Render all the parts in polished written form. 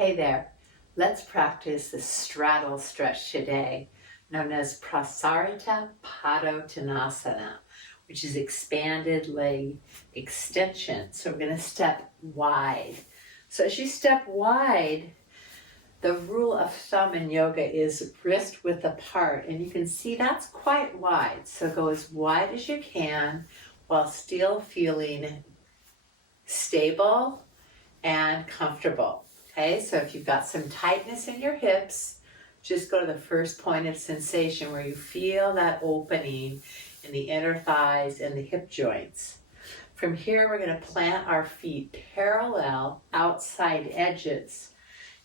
Hey there, let's practice the straddle stretch today, known as Prasarita Padottanasana, which is expanded leg extension. So we're going to step wide. So as you step wide, the rule of thumb in yoga is wrist width apart, and you can see that's quite wide. So go as wide as you can while still feeling stable and comfortable. Okay, so if you've got some tightness in your hips, just go to the first point of sensation where you feel that opening in the inner thighs and the hip joints. From here, we're going to plant our feet parallel outside edges.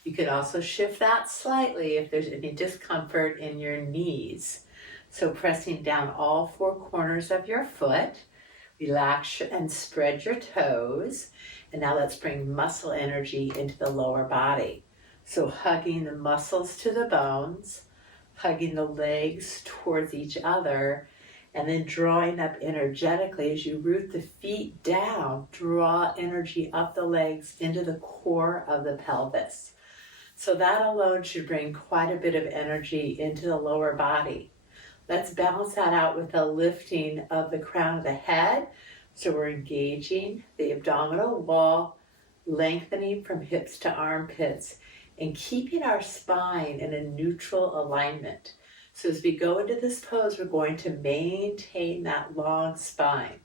You could also shift that slightly if there's any discomfort in your knees. So pressing down all four corners of your foot, relax and spread your toes. And now let's bring muscle energy into the lower body. So hugging the muscles to the bones, hugging the legs towards each other, and then drawing up energetically as you root the feet down, draw energy up the legs into the core of the pelvis. So that alone should bring quite a bit of energy into the lower body. Let's balance that out with a lifting of the crown of the head. So we're engaging the abdominal wall, lengthening from hips to armpits, and keeping our spine in a neutral alignment. So as we go into this pose, we're going to maintain that long spine.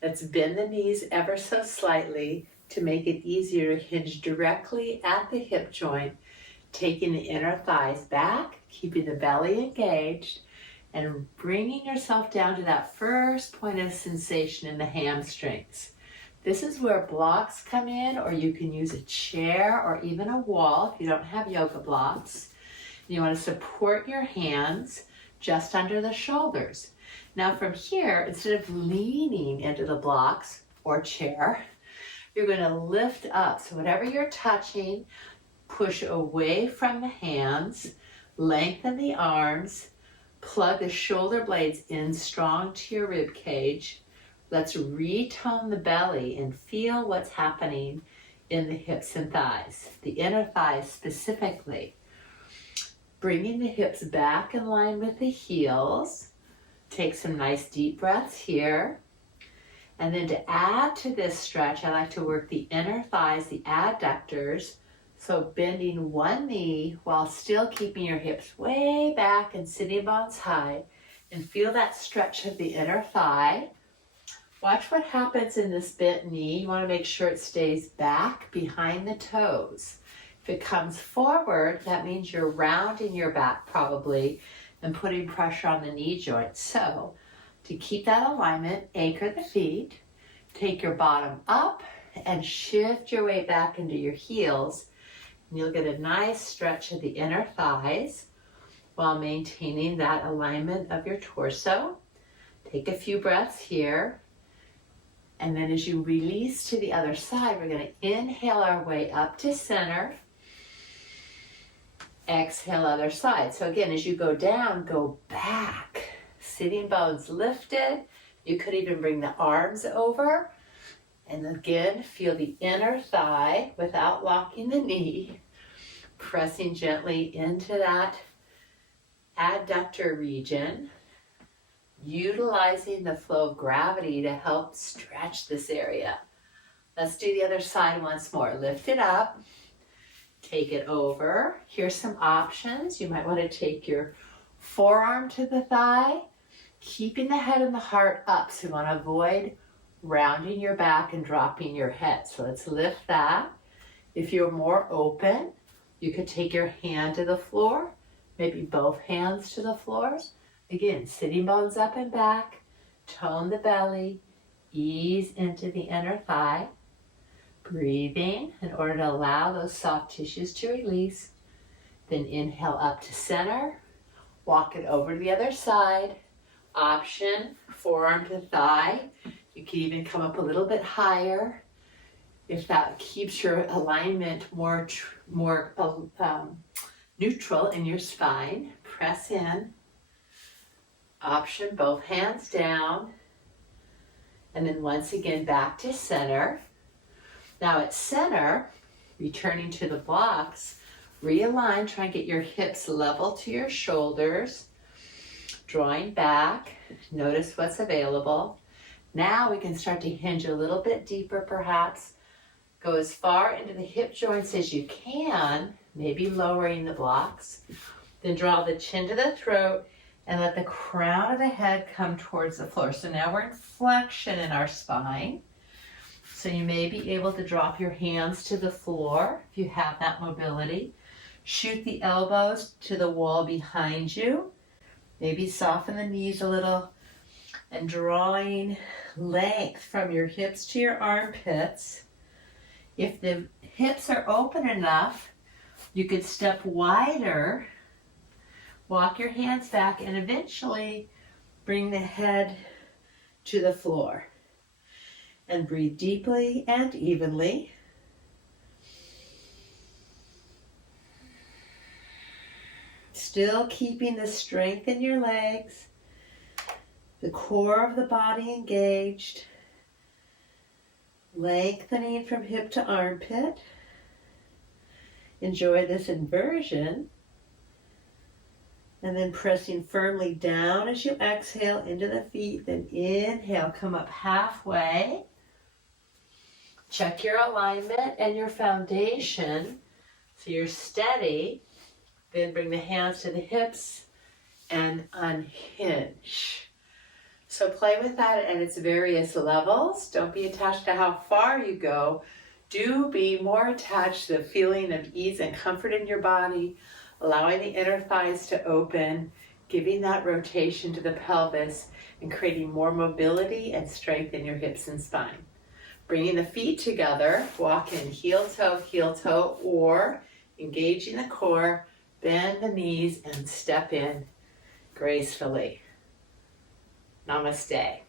Let's bend the knees ever so slightly to make it easier to hinge directly at the hip joint, taking the inner thighs back, keeping the belly engaged, and bringing yourself down to that first point of sensation in the hamstrings. This is where blocks come in, or you can use a chair or even a wall if you don't have yoga blocks. You want to support your hands just under the shoulders. Now from here, instead of leaning into the blocks or chair, you're going to lift up. So whatever you're touching, push away from the hands, lengthen the arms, plug the shoulder blades in strong to your rib cage. Let's retone the belly and feel what's happening in the hips and thighs, the inner thighs specifically. Bringing the hips back in line with the heels. Take some nice deep breaths here. And then to add to this stretch, I like to work the inner thighs, the adductors. So bending one knee while still keeping your hips way back and sitting bones high, and feel that stretch of the inner thigh. Watch what happens in this bent knee. You want to make sure it stays back behind the toes. If it comes forward, that means you're rounding your back probably and putting pressure on the knee joint. So to keep that alignment, anchor the feet, take your bottom up and shift your weight back into your heels. And you'll get a nice stretch of the inner thighs while maintaining that alignment of your torso. Take a few breaths here. And then as you release to the other side, we're going to inhale our way up to center. Exhale, other side. So again, as you go down, go back. Sitting bones lifted. You could even bring the arms over. And again, feel the inner thigh without locking the knee. Pressing gently into that adductor region. Utilizing the flow of gravity to help stretch this area. Let's do the other side once more. Lift it up. Take it over. Here's some options. You might want to take your forearm to the thigh, keeping the head and the heart up. So you want to avoid rounding your back and dropping your head. So let's lift that. If you're more open, you could take your hand to the floor, maybe both hands to the floor. Again, sitting bones up and back, tone the belly, ease into the inner thigh. Breathing in order to allow those soft tissues to release. Then inhale up to center. Walk it over to the other side. Option, forearm to thigh. You can even come up a little bit higher if that keeps your alignment more neutral in your spine. Press in. Option, both hands down. And then once again back to center. Now at center, Returning to the blocks, realign, try and get your hips level to your shoulders. Drawing back, notice what's available. Now we can start to hinge a little bit deeper perhaps. Go as far into the hip joints as you can, maybe lowering the blocks. Then draw the chin to the throat and let the crown of the head come towards the floor. So now we're in flexion in our spine. So you may be able to drop your hands to the floor if you have that mobility. Shoot the elbows to the wall behind you. Maybe soften the knees a little and drawing length from your hips to your armpits. If the hips are open enough, you could step wider, walk your hands back, and eventually bring the head to the floor. And breathe deeply and evenly. Still keeping the strength in your legs, the core of the body engaged, lengthening from hip to armpit. Enjoy this inversion, and then pressing firmly down as you exhale into the feet, then inhale, come up halfway. Check your alignment and your foundation so you're steady. Then bring the hands to the hips and unhinge. So play with that at its various levels. Don't be attached to how far you go. Do be more attached to the feeling of ease and comfort in your body, allowing the inner thighs to open, giving that rotation to the pelvis, and creating more mobility and strength in your hips and spine. Bringing the feet together, walk in heel toe, or engaging the core, bend the knees and step in gracefully. Namaste.